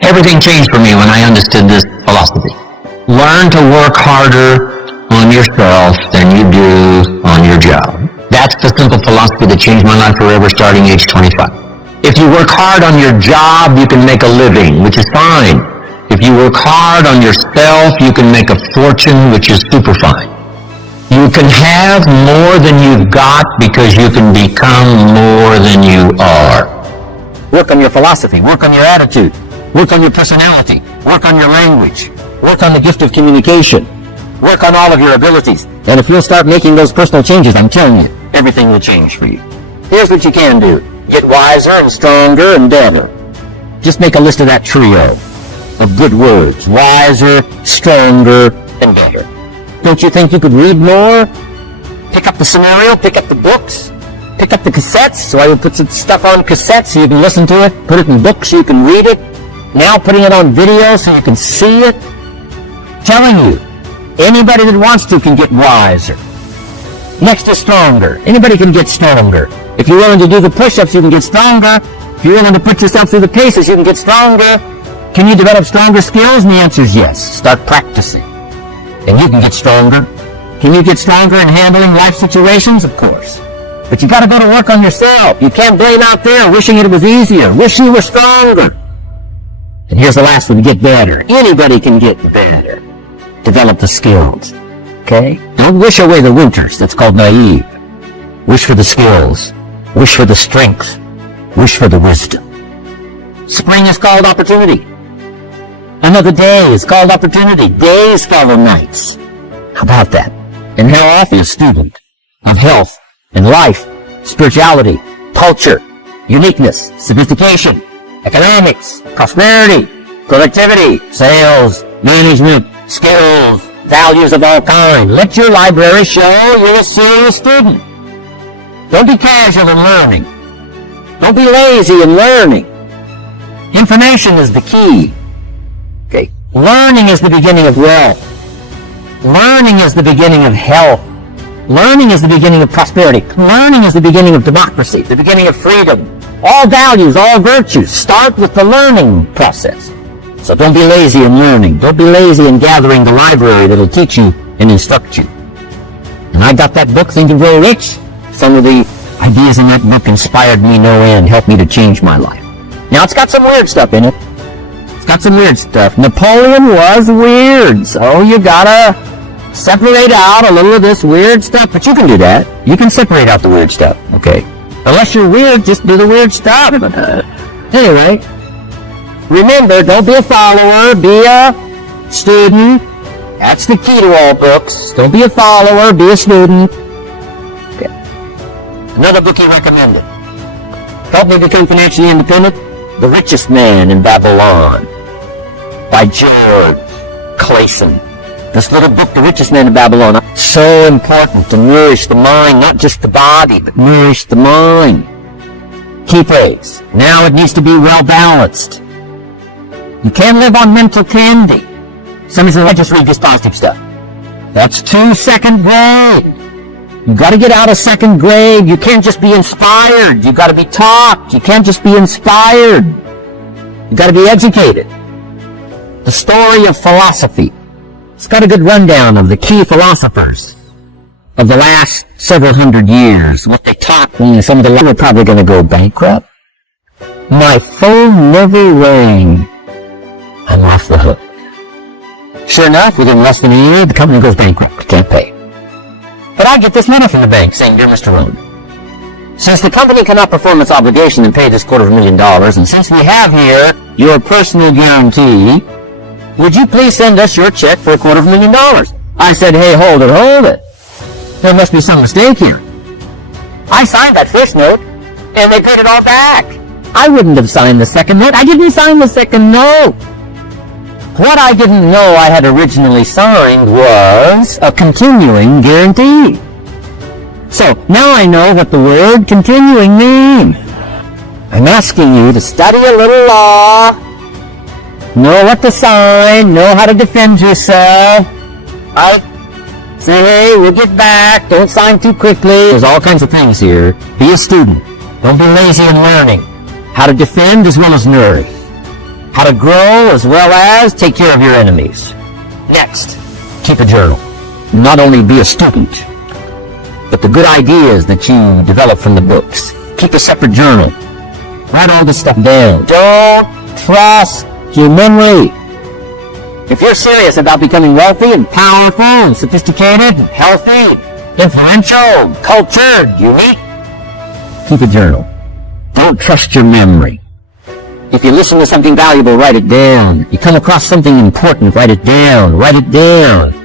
Everything changed for me when I understood this philosophy. Learn to work harder on yourself than you do on your job. That's the simple philosophy that changed my life forever starting age 25. If you work hard on your job, you can make a living, which is fine. If you work hard on yourself, you can make a fortune, which is super fine. You can have more than you've got because you can become more than you are. Work on your philosophy, work on your attitude, work on your personality, work on your language, work on the gift of communication, work on all of your abilities. And if you'll start making those personal changes, I'm telling you, everything will change for you. Here's what you can do. Get wiser and stronger and better. Just make a list of that trio of good words. Wiser, stronger, and better. Don't you think you could read more? Pick up the scenario, pick up the books, pick up the cassettes. So I would put some stuff on cassettes so you can listen to it. Put it in books so you can read it. Now putting it on video so you can see it. Telling you, anybody that wants to can get wiser. Next is stronger. Anybody can get stronger. If you're willing to do the push-ups, you can get stronger. If you're willing to put yourself through the paces, you can get stronger. Can you develop stronger skills? And the answer is yes. Start practicing. And you can get stronger. Can you get stronger in handling life situations? Of course. But you got to go to work on yourself. You can't blame out there wishing it was easier. Wish you were stronger. And here's the last one. Get better. Anybody can get better. Develop the skills. Okay? Don't wish away the winters. That's called naive. Wish for the skills. Wish for the strength. Wish for the wisdom. Spring is called opportunity. Another day is called opportunity. Days follow nights. How about that? And how often a student of health and life, spirituality, culture, uniqueness, sophistication, economics, prosperity, productivity, sales, management, skills, values of all kinds. Let your library show you're a serious student. Don't be casual in learning. Don't be lazy in learning. Information is the key. Okay. Learning is the beginning of wealth. Learning is the beginning of health. Learning is the beginning of prosperity. Learning is the beginning of democracy, the beginning of freedom. All values, all virtues start with the learning process. So don't be lazy in learning. Don't be lazy in gathering the library that'll teach you and instruct you. And I got that book, Think and Grow Rich. Some of the ideas in that book inspired me no end, helped me to change my life. Now, it's got some weird stuff in it. It's got some weird stuff. Napoleon was weird, so you gotta separate out a little of this weird stuff. But you can do that. You can separate out the weird stuff, okay? Unless you're weird, just do the weird stuff. Anyway, remember, don't be a follower, be a student. That's the key to all books. Don't be a follower, be a student. Okay. Another book he recommended. Help Me Become Financially Independent. The Richest Man in Babylon by George Clayson. This little book, The Richest Man in Babylon, so important to nourish the mind, not just the body, but nourish the mind. Key phrase. Now it needs to be well balanced. You can't live on mental candy. Somebody says, I just read this positive stuff. That's 2 second grade. You got to get out of second grade. You can't just be inspired. You got to be taught. You can't just be inspired. You got to be educated. The story of philosophy. It's got a good rundown of the key philosophers of the last several hundred years. What they taught when some of them are probably going to go bankrupt. My phone never rang. I'm off the hook. Sure enough, within less than a year, the company goes bankrupt. Can't pay. But I get this letter from the bank saying, Dear Mr. Rohn, since the company cannot perform its obligation and pay this $250,000, and since we have here your personal guarantee, would you please send us your check for $250,000? I said, hey, hold it. There must be some mistake here. I signed that first note, and they paid it all back. I wouldn't have signed the second note. I didn't sign the second note. What I didn't know I had originally signed was a continuing guarantee. So, now I know what the word continuing means. I'm asking you to study a little law, know what to sign, know how to defend yourself. I say, hey, we'll get back, don't sign too quickly. There's all kinds of things here. Be a student. Don't be lazy in learning how to defend as well as nourish. how to grow as well as take care of your enemies. Next, keep a journal. Not only be a student, but the good ideas that you develop from the books. Keep a separate journal. Write all this stuff down. Don't trust your memory. If you're serious about becoming wealthy and powerful and sophisticated and healthy, influential, cultured, unique, keep a journal. Don't trust your memory. If you listen to something valuable, write it down. You come across something important, write it down. Write it down.